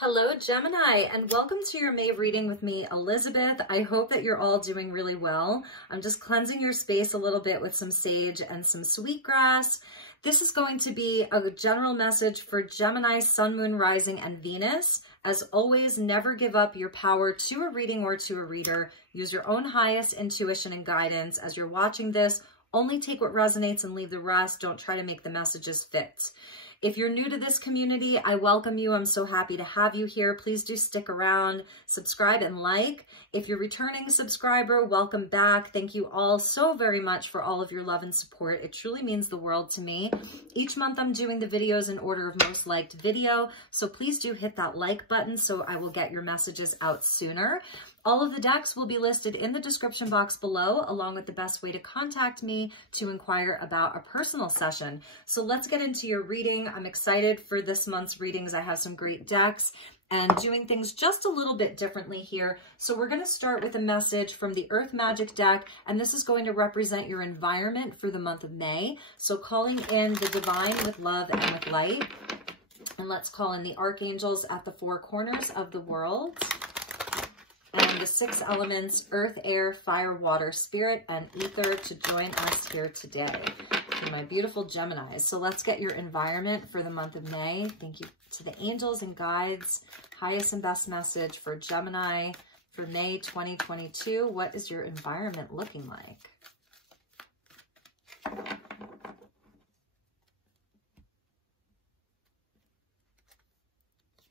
Hello, Gemini, and welcome to your May reading with me, Elizabeth. I hope that you're all doing really well. I'm just cleansing your space a little bit with some sage and some sweetgrass. This is going to be a general message for Gemini, Sun, Moon, Rising, and Venus. As always, never give up your power to a reading or to a reader. Use your own highest intuition and guidance. As you're watching this, only take what resonates and leave the rest. Don't try to make the messages fit. If you're new to this community, I welcome you. I'm so happy to have you here. Please do stick around, subscribe, and like. If you're a returning subscriber, welcome back. Thank you all so very much for all of your love and support. It truly means the world to me. Each month I'm doing the videos in order of most liked video, so please do hit that like button so I will get your messages out sooner. All of the decks will be listed in the description box below, along with the best way to contact me to inquire about a personal session. So let's get into your reading. I'm excited for this month's readings. I have some great decks and doing things just a little bit differently here. So we're going to start with a message from the Earth Magic deck, and this is going to represent your environment for the month of May. So calling in the divine with love and with light. And let's call in the archangels at the four corners of the world. And the six elements, earth, air, fire, water, spirit, and ether to join us here today. My beautiful Geminis. So let's get your environment for the month of May. Thank you to the angels and guides. Highest and best message for Gemini for May 2022. What is your environment looking like?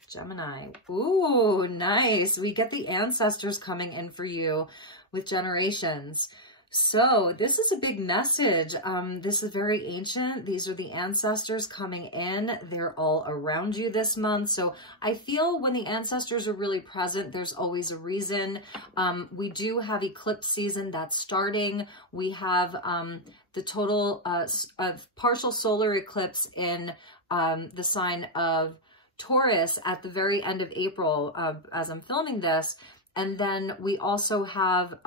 Gemini. Ooh, nice. We get the ancestors coming in for you with generations. So this is a big message. This is very ancient. These are the ancestors coming in. They're all around you this month. So I feel when the ancestors are really present, there's always a reason. We do have eclipse season that's starting. We have the total of partial solar eclipse in the sign of Taurus at the very end of April as I'm filming this. And then we also have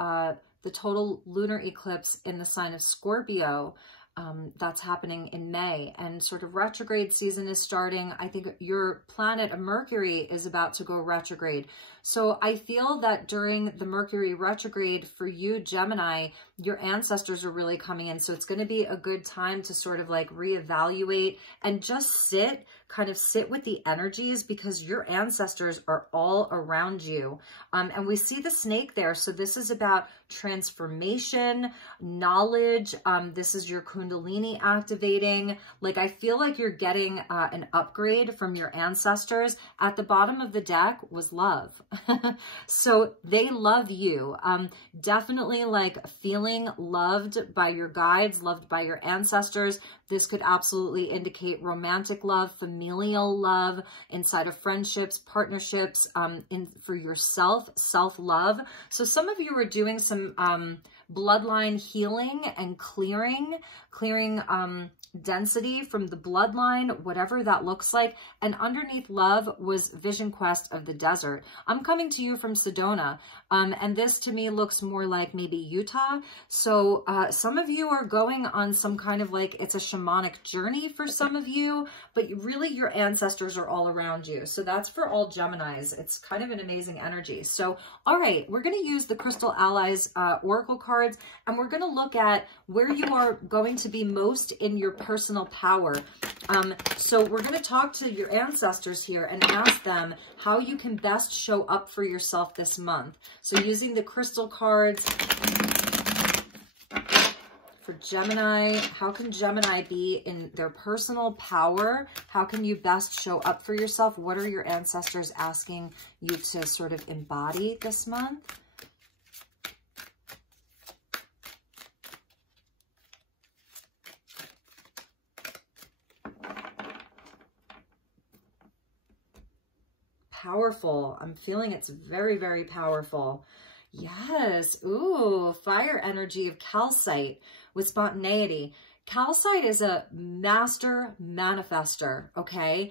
the total lunar eclipse in the sign of Scorpio that's happening in May, and sort of retrograde season is starting. I think your planet Mercury is about to go retrograde. So I feel that during the Mercury retrograde for you, Gemini, your ancestors are really coming in. So it's going to be a good time to sort of like reevaluate and just kind of sit with the energies, because your ancestors are all around you. And we see the snake there. So this is about transformation, knowledge. This is your Kundalini activating. Like, I feel like you're getting an upgrade from your ancestors. At the bottom of the deck was love. So they love you. Definitely like feeling loved by your guides, loved by your ancestors. This could absolutely indicate romantic love, familial love, inside of friendships, partnerships, for yourself, self-love. So some of you are doing some bloodline healing and clearing density from the bloodline, whatever that looks like. And underneath love was Vision Quest of the Desert. I'm coming to you from Sedona, and this to me looks more like maybe Utah. So some of you are going on some kind of like, it's a shamanic journey for some of you, but really your ancestors are all around you. So that's for all Geminis. It's kind of an amazing energy. So, all right, we're going to use the Crystal Allies Oracle cards, and we're going to look at where you are going to be most in your personal power. So we're going to talk to your ancestors here and ask them how you can best show up for yourself this month. So using the crystal cards for Gemini, how can Gemini be in their personal power? How can you best show up for yourself? What are your ancestors asking you to sort of embody this month? Powerful. I'm feeling it's very, very powerful. Yes. Ooh, fire energy of calcite with spontaneity. Calcite is a master manifester, okay?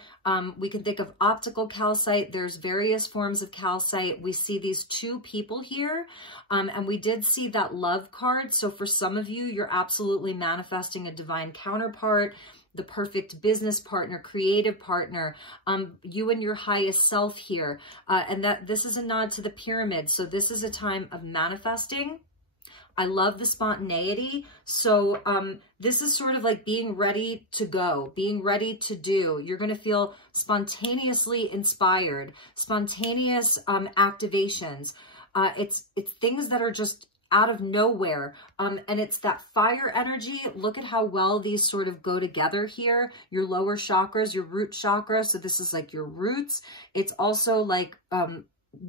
We can think of optical calcite. There's various forms of calcite. We see these two people here, and we did see that love card. So for some of you, you're absolutely manifesting a divine counterpart. the perfect business partner, creative partner, you and your highest self here. And that this is a nod to the pyramid. So this is a time of manifesting. I love the spontaneity. So this is sort of like being ready to go, being ready to do. You're going to feel spontaneously inspired, spontaneous activations. It's things that are just out of nowhere. And it's that fire energy. Look at how well these sort of go together here. Your lower chakras, your root chakra. So this is like your roots. It's also like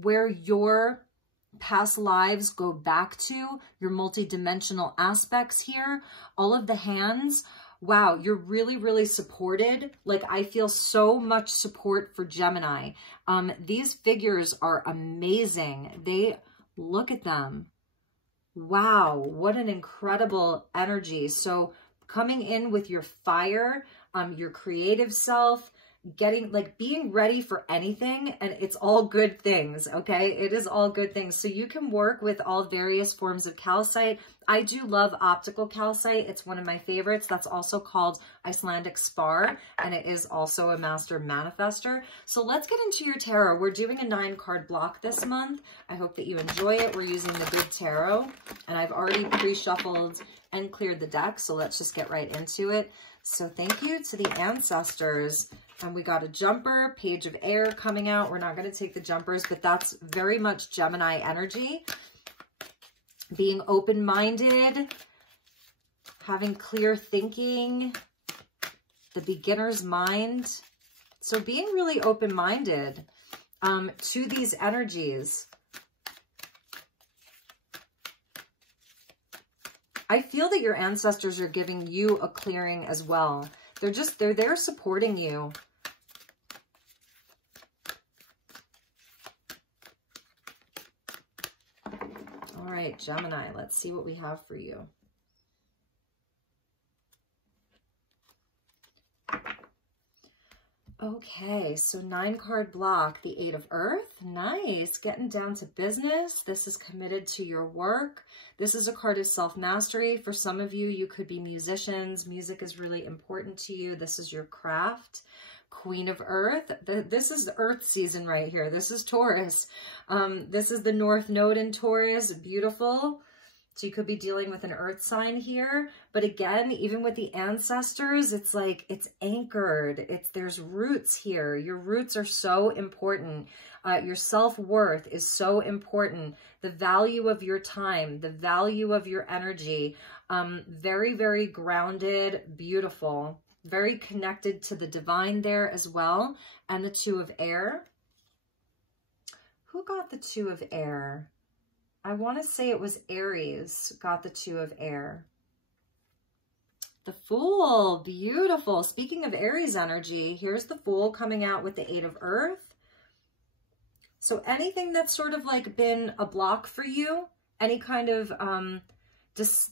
where your past lives go back to, your multidimensional aspects here, all of the hands. Wow, you're really, really supported. Like, I feel so much support for Gemini. These figures are amazing. Look at them. Wow, what an incredible energy. So coming in with your fire, your creative self, being ready for anything, and it's all good things, okay? It is all good things. So you can work with all various forms of calcite. I do love optical calcite. It's one of my favorites. That's also called Icelandic spar, and it is also a master manifester. So let's get into your tarot. We're doing a 9-card block this month. I hope that you enjoy it. We're using the Good Tarot, and I've already pre-shuffled and cleared the deck, so let's just get right into it. So thank you to the ancestors. And we got a jumper, Page of Air coming out. We're not going to take the jumpers, but that's very much Gemini energy. Being open-minded, having clear thinking, the beginner's mind. So being really open-minded to these energies. I feel that your ancestors are giving you a clearing as well. They're there supporting you. All right, Gemini, let's see what we have for you. Okay, so 9-card block, the 8 of Earth. Nice, getting down to business. This is committed to your work. This is a card of self-mastery. For some of you, you could be musicians. Music is really important to you. This is your craft. Queen of Earth. This is the Earth season right here. This is Taurus. This is the North Node in Taurus. Beautiful. So you could be dealing with an earth sign here. But again, even with the ancestors, it's like it's anchored. There's roots here. Your roots are so important. Your self-worth is so important. The value of your time, the value of your energy. Very, very grounded, beautiful. Very connected to the divine there as well. And the 2 of Air. Who got the 2 of Air? I want to say it was Aries got the 2 of Air. The Fool, beautiful. Speaking of Aries energy, here's the Fool coming out with the 8 of Earth. So anything that's sort of like been a block for you, any kind of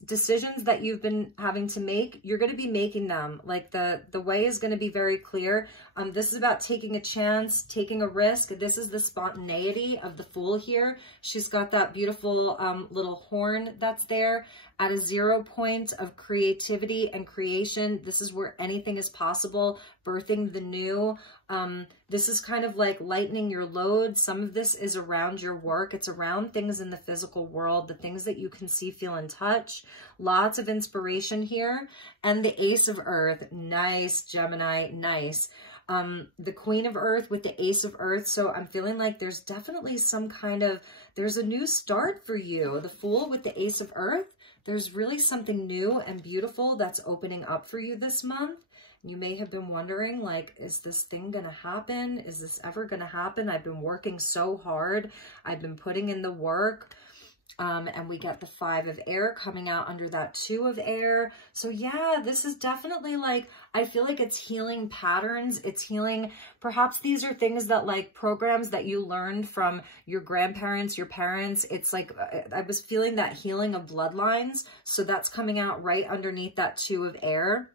decisions that you've been having to make, you're going to be making them. Like the way is going to be very clear. This is about taking a chance, taking a risk. This is the spontaneity of the Fool here. She's got that beautiful little horn that's there at a 0 point of creativity and creation. This is where anything is possible, birthing the new. This is kind of like lightening your load. Some of this is around your work. It's around things in the physical world, the things that you can see, feel, and touch. Lots of inspiration here. And the Ace of Earth. Nice, Gemini. Nice. The Queen of Earth with the Ace of Earth. So I'm feeling like there's definitely some kind of, there's a new start for you. The Fool with the Ace of Earth. There's really something new and beautiful that's opening up for you this month. You may have been wondering, like, is this thing going to happen? Is this ever going to happen? I've been working so hard. I've been putting in the work. And we get the 5 of Air coming out under that 2 of Air. So yeah, this is definitely like, I feel like it's healing patterns. It's healing. Perhaps these are things that like programs that you learned from your grandparents, your parents. It's like, I was feeling that healing of bloodlines. So that's coming out right underneath that 2 of Air.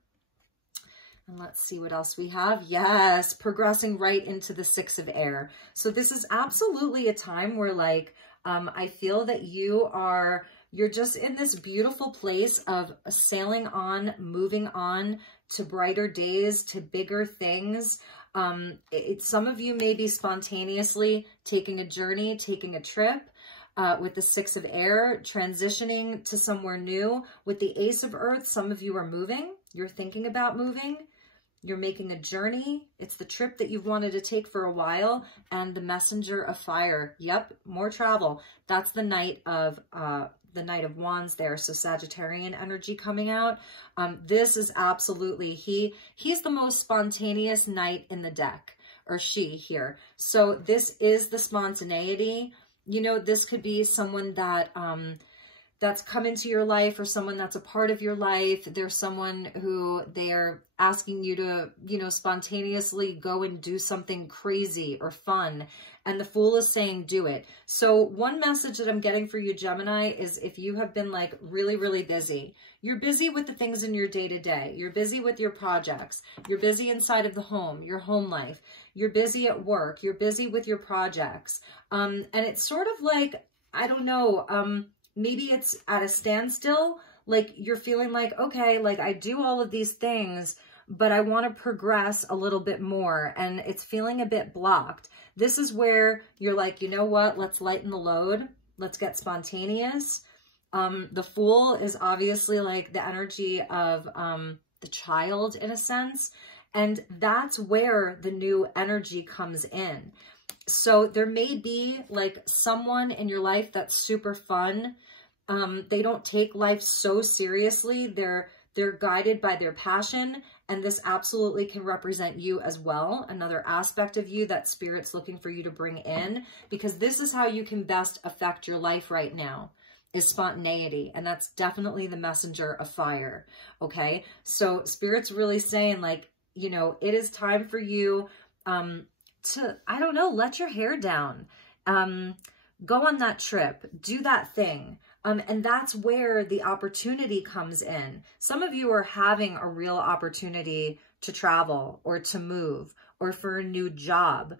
And let's see what else we have. Yes, progressing right into the 6 of Air. So this is absolutely a time where like, I feel that you're just in this beautiful place of sailing on, moving on to brighter days, to bigger things. Some of you may be spontaneously taking a journey, taking a trip. With the Six of Air, transitioning to somewhere new. With the Ace of Earth, some of you are moving. You're thinking about moving. You're making a journey. It's the trip that you've wanted to take for a while. And the Messenger of Fire. Yep, more travel. That's the Knight of Wands there. So Sagittarian energy coming out. This is absolutely, he's the most spontaneous knight in the deck, or she here. So this is the spontaneity. You know, this could be someone that that's come into your life, or someone that's a part of your life. There's someone who they're asking you to, you know, spontaneously go and do something crazy or fun. And the Fool is saying, do it. So one message that I'm getting for you, Gemini, is if you have been like really, really busy, you're busy with the things in your day-to-day. You're busy with your projects. You're busy inside of the home, your home life. You're busy at work. You're busy with your projects. And it's sort of like, I don't know, maybe it's at a standstill. Like you're feeling like, okay, like I do all of these things, but I want to progress a little bit more. And it's feeling a bit blocked. This is where you're like, you know what? Let's lighten the load. Let's get spontaneous. The Fool is obviously like the energy of the child in a sense. And that's where the new energy comes in. So there may be like someone in your life that's super fun. They don't take life so seriously. They're guided by their passion. And this absolutely can represent you as well. Another aspect of you that Spirit's looking for you to bring in, because this is how you can best affect your life right now, is spontaneity. And that's definitely the Messenger of Fire. Okay. So Spirit's really saying like, you know, it is time for you to, I don't know, let your hair down, go on that trip, do that thing. And that's where the opportunity comes in. Some of you are having a real opportunity to travel or to move or for a new job.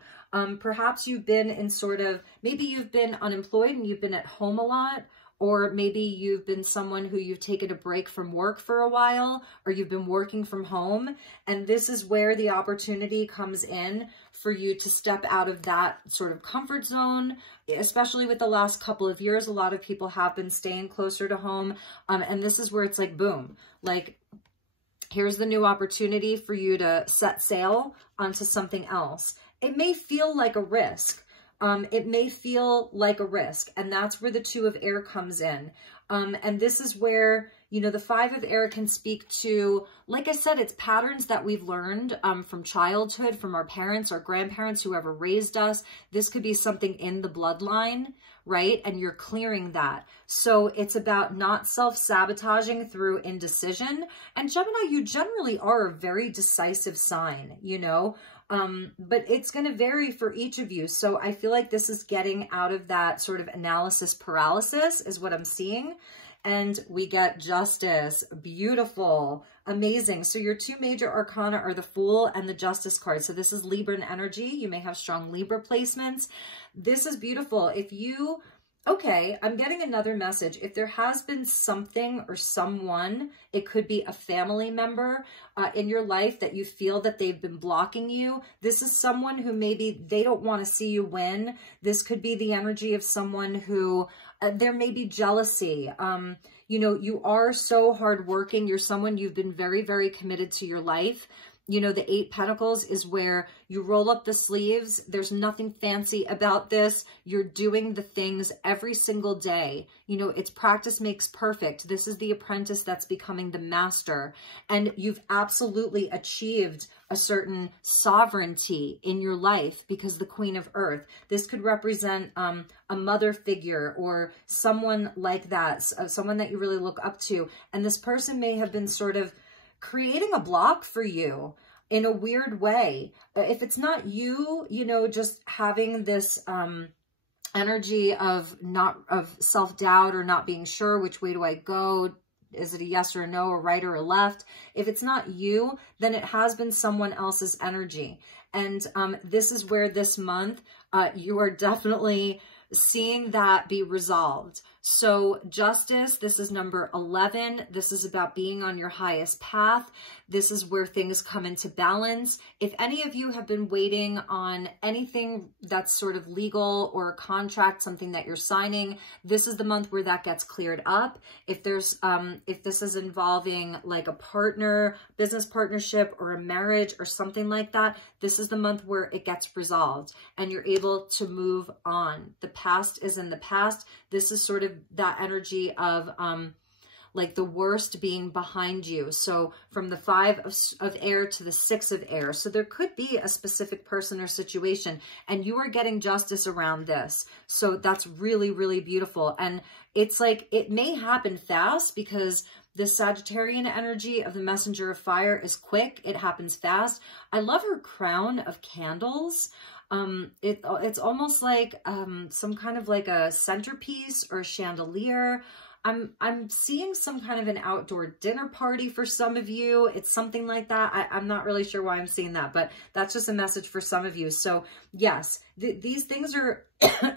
Perhaps you've been in sort of, maybe you've been unemployed and you've been at home a lot. Or maybe you've been someone who you've taken a break from work for a while, or you've been working from home. And this is where the opportunity comes in for you to step out of that sort of comfort zone, especially with the last couple of years. A lot of people have been staying closer to home. And this is where it's like, boom, like here's the new opportunity for you to set sail onto something else. It may feel like a risk. It may feel like a risk, and that's where the Two of Air comes in. And this is where, you know, the Five of Air can speak to, like I said, it's patterns that we've learned from childhood, from our parents, our grandparents, whoever raised us. This could be something in the bloodline, right? And you're clearing that. So it's about not self-sabotaging through indecision. And Gemini, you generally are a very decisive sign, you know? But it's going to vary for each of you. So I feel like this is getting out of that sort of analysis paralysis is what I'm seeing. And we get Justice. Beautiful. Amazing. So your two major arcana are the Fool and the Justice card. So this is Libran energy. You may have strong Libra placements. This is beautiful. If you... Okay, I'm getting another message. If there has been something or someone, it could be a family member in your life that you feel that they've been blocking you. This is someone who maybe they don't want to see you win. This could be the energy of someone who there may be jealousy. You know, you are so hardworking. You're someone, you've been very, very committed to your life. You know, the 8 Pentacles is where you roll up the sleeves. There's nothing fancy about this. You're doing the things every single day. You know, it's practice makes perfect. This is the apprentice that's becoming the master. And you've absolutely achieved a certain sovereignty in your life because the Queen of Earth. This could represent a mother figure or someone like that, someone that you really look up to. And this person may have been sort of creating a block for you in a weird way. If it's not you, you know, just having this energy of self-doubt or not being sure, which way do I go? Is it a yes or a no, a right or a left? If it's not you, then it has been someone else's energy. And this is where this month you are definitely seeing that be resolved. So justice, this is number 11. This is about being on your highest path. This is where things come into balance. If any of you have been waiting on anything that's sort of legal or a contract, something that you're signing, this is the month where that gets cleared up. If there's, if this is involving like a partner, business partnership, or a marriage or something like that, this is the month where it gets resolved and you're able to move on. The past is in the past. This is sort of that energy of like the worst being behind you. So from the 5 of air to the 6 of air. So there could be a specific person or situation and you are getting justice around this. So that's really, really beautiful. And it's like, it may happen fast because the Sagittarian energy of the messenger of fire is quick. It happens fast. I love her crown of candles. It's almost like some kind of like a centerpiece or a chandelier. I'm seeing some kind of an outdoor dinner party for some of you. It's something like that. I'm not really sure why I'm seeing that, but that's just a message for some of you. So yes, these things are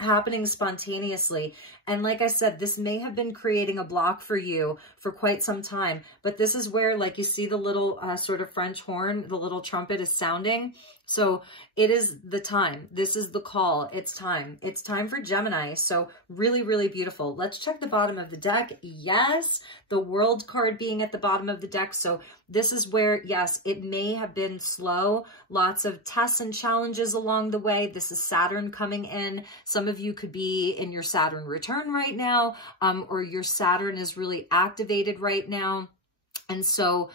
happening spontaneously. And like I said, this may have been creating a block for you for quite some time, but this is where, like, you see the little sort of French horn, the little trumpet is sounding. So it is the time. This is the call. It's time. It's time for Gemini. So really, really beautiful. Let's check the bottom of the deck. Yes, the World card being at the bottom of the deck. So this is where, yes, it may have been slow. Lots of tests and challenges along the way. This is Saturn coming in. Some of you could be in your Saturn return right now, or your Saturn is really activated right now. And so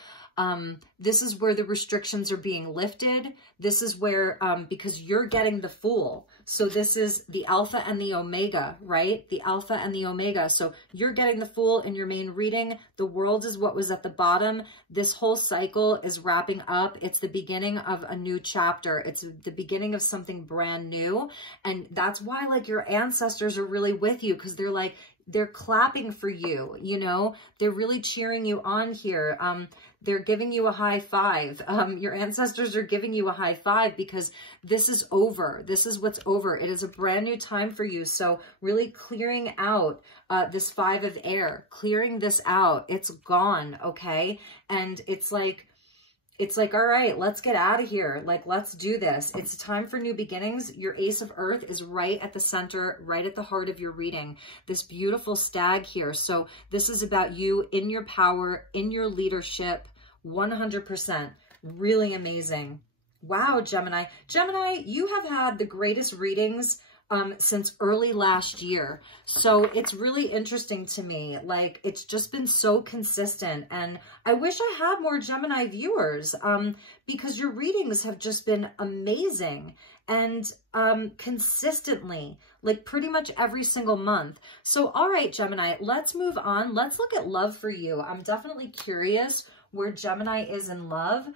this is where the restrictions are being lifted. This is where, because you're getting the Fool. So this is the Alpha and the Omega, right? The Alpha and the Omega. So you're getting the Fool in your main reading. The World is what was at the bottom. This whole cycle is wrapping up. It's the beginning of a new chapter. It's the beginning of something brand new. And that's why, like, your ancestors are really with you, because they're like, they're clapping for you, you know, they're really cheering you on here. They're giving you a high five. Your ancestors are giving you a high five because this is over. This is what's over. It is a brand new time for you. So really clearing out this 5 of air, clearing this out. It's gone, okay? And it's like, all right, let's get out of here. Like, let's do this. It's time for new beginnings. Your Ace of Earth is right at the center, right at the heart of your reading. This beautiful stag here. So this is about you in your power, in your leadership, 100%. Really amazing. Wow, Gemini. Gemini, you have had the greatest readings since early last year. So it's really interesting to me. Like, it's just been so consistent. And I wish I had more Gemini viewers because your readings have just been amazing and consistently, like pretty much every single month. So, all right, Gemini, let's move on. Let's look at love for you. I'm definitely curious where Gemini is in love.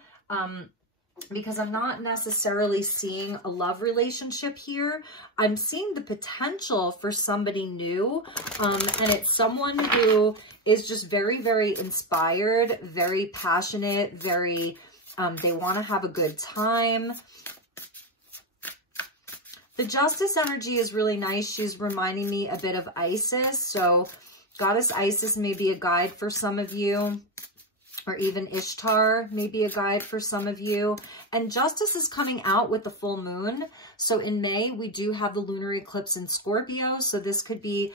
Because I'm not necessarily seeing a love relationship here. I'm seeing the potential for somebody new. And it's someone who is just very, very inspired, very passionate, very, they want to have a good time. The Justice energy is really nice. She's reminding me a bit of Isis. So Goddess Isis may be a guide for some of you. Or even Ishtar may be a guide for some of you. And Justice is coming out with the full moon. So in May, we do have the lunar eclipse in Scorpio. So this could be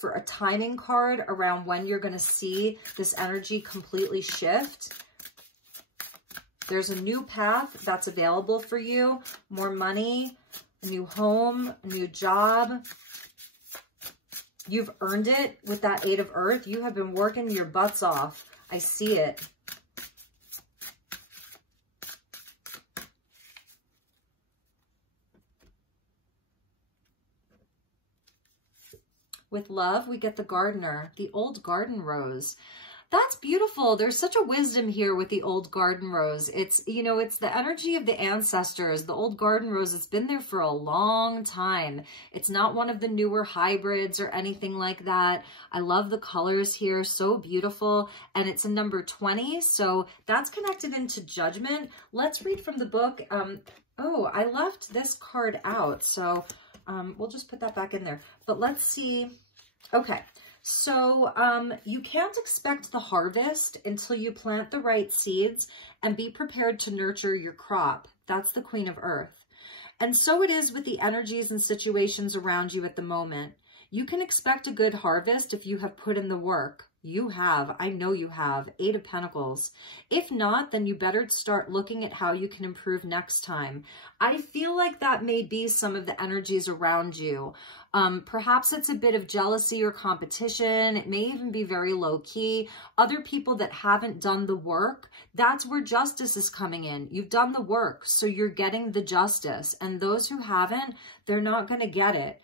for a timing card around when you're going to see this energy completely shift. There's a new path that's available for you. More money, a new home, a new job. You've earned it with that 8 of Earth. You have been working your butts off. I see it. With love, we get the gardener, the old garden rose. That's beautiful. There's such a wisdom here with the old garden rose. It's, you know, it's the energy of the ancestors. The old garden rose, it's been there for a long time. It's not one of the newer hybrids or anything like that. I love the colors here. So beautiful. And it's a number 20. So that's connected into judgment. Let's read from the book. Oh, I left this card out. So we'll just put that back in there. But let's see. Okay. So you can't expect the harvest until you plant the right seeds and be prepared to nurture your crop. That's the Queen of Earth. And so it is with the energies and situations around you at the moment. You can expect a good harvest if you have put in the work. You have. I know you have. 8 of Pentacles. If not, then you better start looking at how you can improve next time. I feel like that may be some of the energies around you. Perhaps it's a bit of jealousy or competition. It may even be very low key. Other people that haven't done the work, that's where justice is coming in. You've done the work, so you're getting the justice. And those who haven't, they're not going to get it.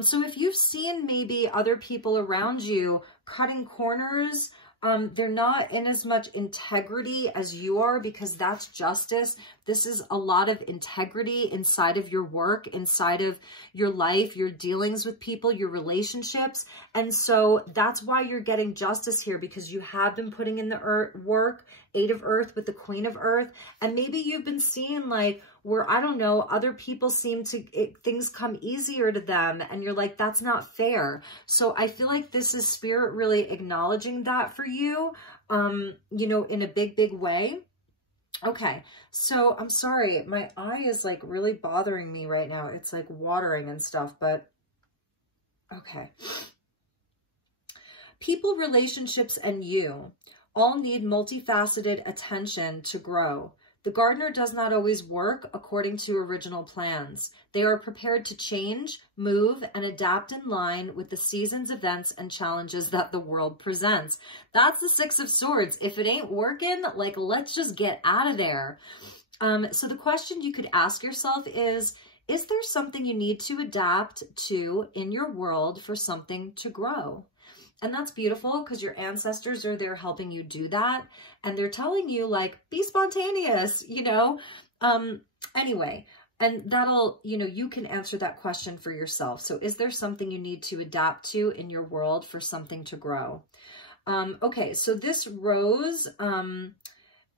So if you've seen maybe other people around you cutting corners, they're not in as much integrity as you are, because that's justice. This is a lot of integrity inside of your work, inside of your life, your dealings with people, your relationships. And so that's why you're getting justice here, because you have been putting in the work. 8 of Earth with the Queen of Earth. And maybe you've been seeing like where, I don't know, other people seem to, things come easier to them. And you're like, that's not fair. So I feel like this is Spirit really acknowledging that for you, you know, in a big, big way. Okay, so I'm sorry, my eye is like really bothering me right now. It's like watering and stuff, but okay. People, relationships, and you all need multifaceted attention to grow. The gardener does not always work according to original plans. They are prepared to change, move, and adapt in line with the season's events and challenges that the world presents. That's the 6 of Swords. If it ain't working, like, let's just get out of there. So the question you could ask yourself is there something you need to adapt to in your world for something to grow? And that's beautiful, because your ancestors are there helping you do that. And they're telling you, like, be spontaneous, you know. Anyway, and that'll, you know, you can answer that question for yourself. So is there something you need to adapt to in your world for something to grow? Okay, so this rose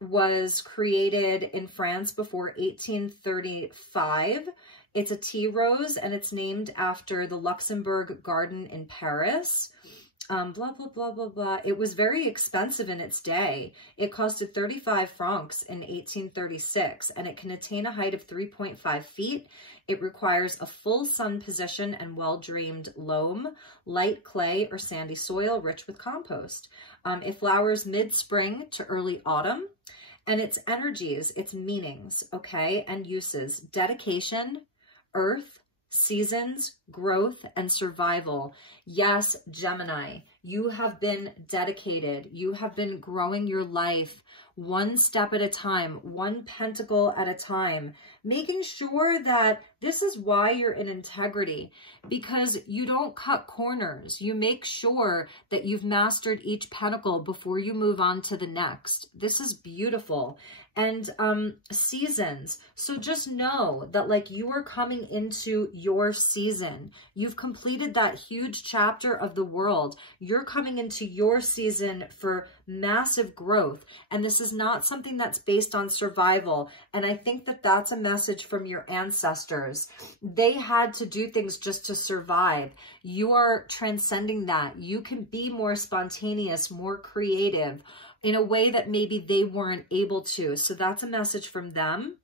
was created in France before 1835. It's a tea rose, and it's named after the Luxembourg Garden in Paris. Blah, blah, blah, blah, blah. It was very expensive in its day. It costed 35 francs in 1836, and it can attain a height of 3.5 feet. It requires a full sun position and well-drained loam, light clay or sandy soil rich with compost. It flowers mid-spring to early autumn, and its energies, its meanings, okay, and uses: dedication, earth, seasons, growth, and survival. Yes, Gemini, you have been dedicated. You have been growing your life one step at a time, one pentacle at a time, making sure that this is why you're in integrity, because you don't cut corners. You make sure that you've mastered each pentacle before you move on to the next. This is beautiful. And seasons. So just know that, like, you are coming into your season. You've completed that huge chapter of the world. You're coming into your season for massive growth. And this is not something that's based on survival. And I think that that's a message from your ancestors. They had to do things just to survive. You are transcending that. You can be more spontaneous, more creative, in a way that maybe they weren't able to. So that's a message from them.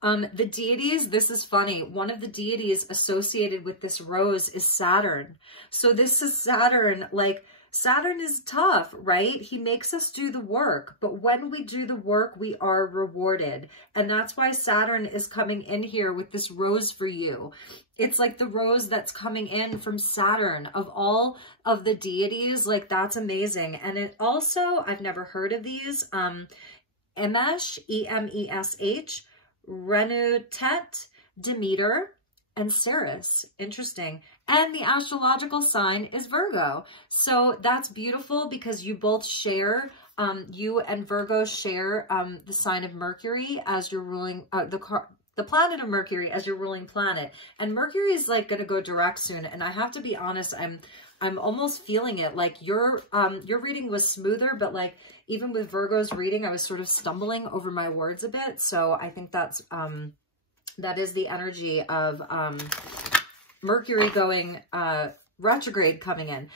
The deities, this is funny. One of the deities associated with this rose is Saturn. So this is Saturn, like, Saturn is tough, right? He makes us do the work, but when we do the work, we are rewarded. And that's why Saturn is coming in here with this rose for you. It's like the rose that's coming in from Saturn. Of all of the deities, like, that's amazing. And it also, I've never heard of these, Emesh, E-M-E-S-H, Renutet, Demeter, and Ceres. Interesting. And the astrological sign is Virgo. So that's beautiful, because you both share, you and Virgo share the sign of Mercury as your ruling, the planet of Mercury as your ruling planet. And Mercury is like going to go direct soon. And I have to be honest, I'm almost feeling it. Like your reading was smoother, but like even with Virgo's reading, I was sort of stumbling over my words a bit. So I think that's, that is the energy of Mercury going retrograde coming in.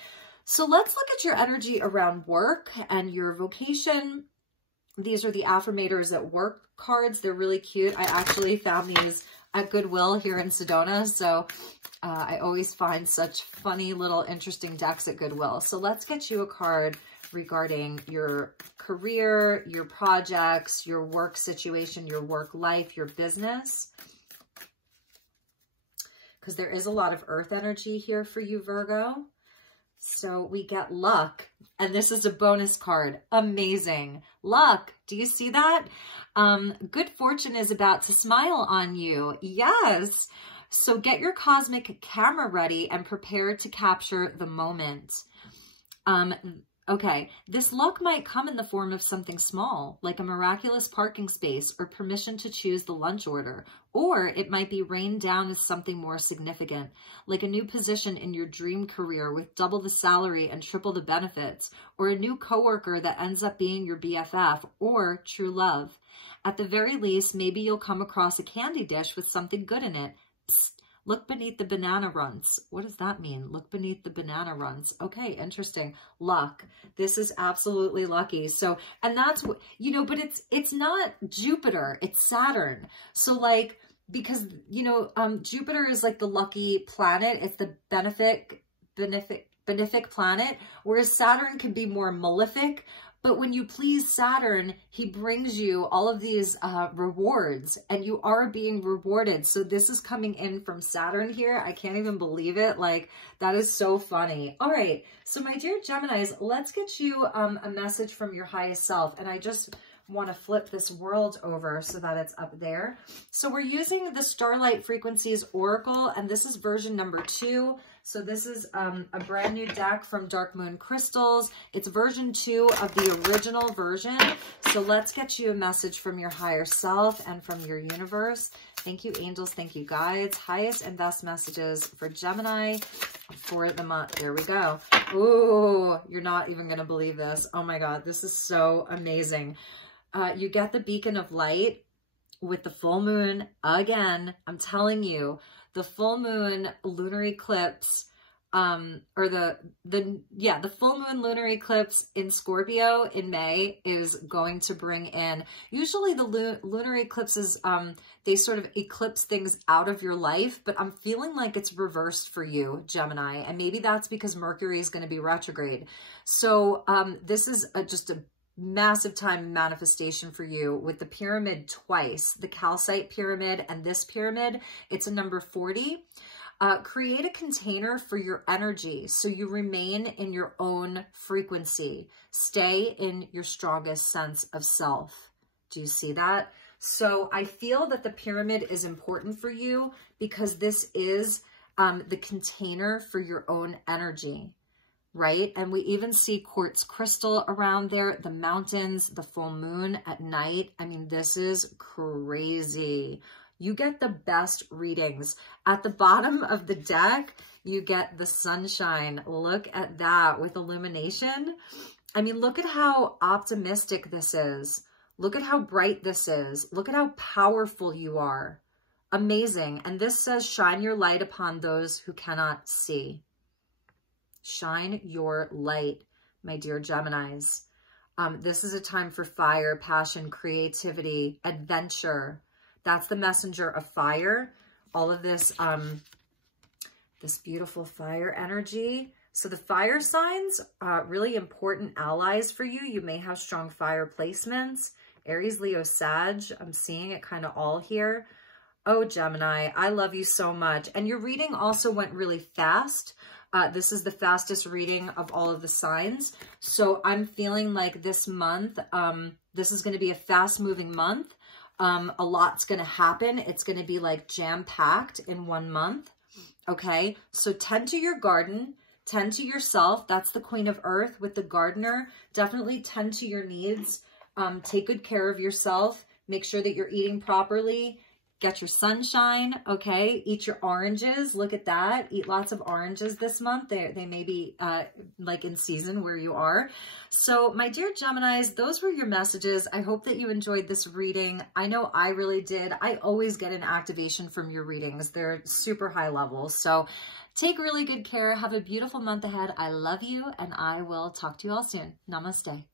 So let's look at your energy around work and your vocation. These are the Affirmators at Work cards. They're really cute. I actually found these at Goodwill here in Sedona. So I always find such funny little interesting decks at Goodwill. So let's get you a card regarding your career, your projects, your work situation, your work life, your business. Because there is a lot of earth energy here for you, Virgo. So we get luck, and this is a bonus card. Amazing. Luck. Do you see that? Good fortune is about to smile on you. Yes. So get your cosmic camera ready and prepare to capture the moment. Okay, this luck might come in the form of something small, like a miraculous parking space or permission to choose the lunch order, or it might be rained down as something more significant, like a new position in your dream career with double the salary and triple the benefits, or a new coworker that ends up being your BFF, or true love. At the very least, maybe you'll come across a candy dish with something good in it. Psst. Look beneath the banana runts. What does that mean? Look beneath the banana runts. Okay, interesting. Luck. This is absolutely lucky. So, and that's what, you know, but it's not Jupiter, it's Saturn. So like, because, you know, Jupiter is like the lucky planet. It's the benefic planet, whereas Saturn can be more malefic. But when you please Saturn, he brings you all of these rewards, and you are being rewarded. So this is coming in from Saturn here. I can't even believe it. Like, that is so funny. All right. So my dear Geminis, let's get you a message from your highest self. And I just want to flip this world over so that it's up there. So we're using the Starlight Frequencies Oracle, and this is version number 2. So this is a brand new deck from Dark Moon Crystals. It's version 2 of the original version. So let's get you a message from your higher self and from your universe. Thank you, angels. Thank you, guides. Highest and best messages for Gemini for the month. There we go. Ooh, you're not even going to believe this. Oh my God, this is so amazing. You get the beacon of light with the full moon again. I'm telling you, the full moon lunar eclipse, or the full moon lunar eclipse in Scorpio in May is going to bring in, usually the lunar eclipses, they sort of eclipse things out of your life, but I'm feeling like it's reversed for you, Gemini, and maybe that's because Mercury is going to be retrograde. So this is just a massive time manifestation for you with the pyramid twice, the calcite pyramid and this pyramid. It's a number 40. Create a container for your energy so you remain in your own frequency. Stay in your strongest sense of self. Do you see that? So I feel that the pyramid is important for you because this is the container for your own energy. Right? And we even see quartz crystal around there, the mountains, the full moon at night. I mean, this is crazy. You get the best readings. At the bottom of the deck, you get the sunshine. Look at that with illumination. I mean, look at how optimistic this is. Look at how bright this is. Look at how powerful you are. Amazing. And this says, shine your light upon those who cannot see. Shine your light, my dear Geminis. This is a time for fire, passion, creativity, adventure. That's the messenger of fire. All of this, this beautiful fire energy. So the fire signs, really important allies for you. You may have strong fire placements. Aries, Leo, Sag. I'm seeing it kind of all here. Oh, Gemini, I love you so much. And your reading also went really fast. This is the fastest reading of all of the signs. So I'm feeling like this month, this is going to be a fast moving month. A lot's going to happen. It's going to be like jam-packed in 1 month. Okay. So tend to your garden, tend to yourself. That's the Queen of Earth with the gardener. Definitely tend to your needs. Take good care of yourself. Make sure that you're eating properly. Get your sunshine, okay? Eat your oranges. Look at that. Eat lots of oranges this month. They may be like in season where you are. So my dear Geminis, those were your messages. I hope that you enjoyed this reading. I know I really did. I always get an activation from your readings. They're super high level. So take really good care. Have a beautiful month ahead. I love you, and I will talk to you all soon. Namaste.